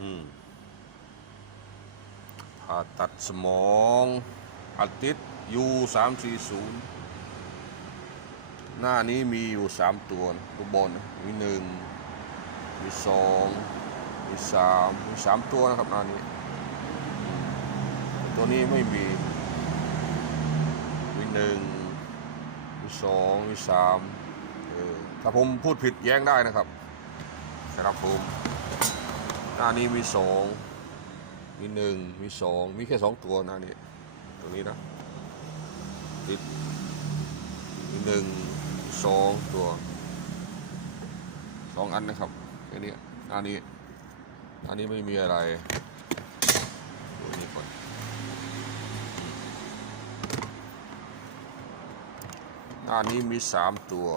อืมผ่าตัดสมองอาทิตย์ยูสามสี่ศูนย์หน้านี้มีอยู่สามตัวนะตัวบนนะมีหนึ่งมีสองมีสามมีสามตัวนะครับหน้านี้ ตัวนี้ไม่มี มีหนึ่งมีสองมีสามเออถ้าผมพูดผิดแย้งได้นะครับครับผม หน้านี้มีสองมีหนึ่งมีสองมีแค่สองตัวหน้านี้ตัวนี้นะติดมีหนึ่งสองตัวสองอันนะครับแค่นี้หน้านี้หน้านี้ไม่มีอะไรตัวนี้ก่อนหน้านี้มีสามตัว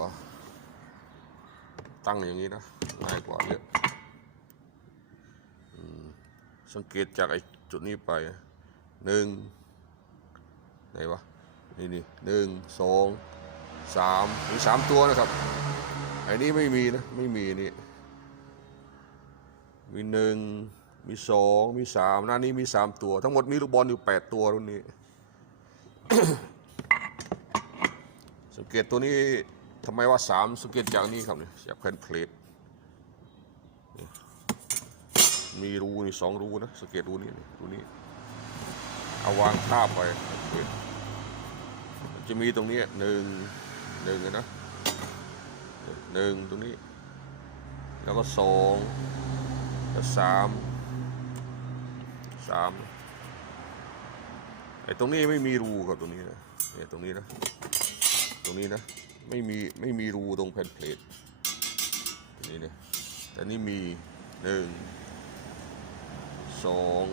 ตั้งอย่างนี้นะง่ายกว่าเยอะ สังเกตจากไอ้จุดนี้ไปหนึ่งไหนวะนี่นี่หนึ่งสองสามมีสามตัวนะครับไอ้นี้ไม่มีนะไม่มีนี่มีหนึ่งมีสองมีสามหน้านี้มีสามตัว ทั้งหมดมีลูกบอลอยู่แปดตัวรุ่นนี้ สังเกตตัวนี้ทำไมว่าสามสังเกตจากนี้ครับเนี่ยจากแผ่นเพลท มีรูนี่สองรูนะสังเกตรูนี้นี่รูนี้ เอาวางทาบไปจะมีตรงนี้หนึ่งหนึ่งนะหนึ่งตรงนี้ แล้วก็สองแล้วสามสามไอ้ตรงนี้ไม่มีรูกับตรงนี้นะเนี่ยตรงนี้นะ ตรงนี้นะ ไม่มีไม่มีรูตรงแผ่นเพลทตรงนี้เนี่ยแต่นี่มีหนึ่ง สอง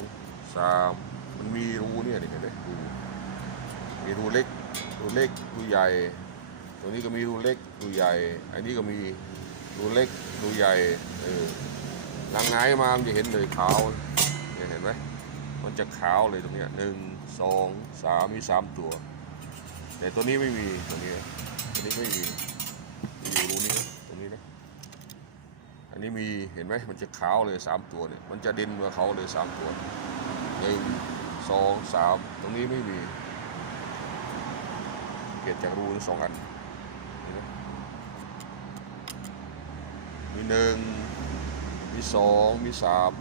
สามมันมีรูเนี่ยนี่เห็นไหมรูมีรูเล็กรูเล็กรูใหญ่ตรงนี้ก็มีรูเล็กรูใหญ่ อันนี้ก็มีรูเล็กรูใหญ่เออลังไงมามันจะเห็นเลยขาวเนี่ยเห็นไหมมันจะขาวเลยตรงเนี้ยหนึ่งสองสามมีสามตัว แต่ตัวนี้ไม่มีตัวนี้ตัวนี้ไม่มีอยู่รูนี้ตรงนี้นะ อันนี้มีเห็นไหมมันจะขาวเลยสามตัวเนี่ยมันจะเด่นกว่าเขาเลยสามตัวหนึ่งสองสามตรงนี้ไม่มีเกตจากรูทั้งสองอันมมีหนึ่งมีสองมีสาม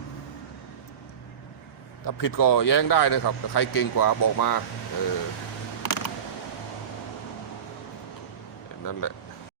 ถ้าผิดก็แย้งได้นะครับแต่ใครเก่งกว่าบอกมา เออนั่นแหละ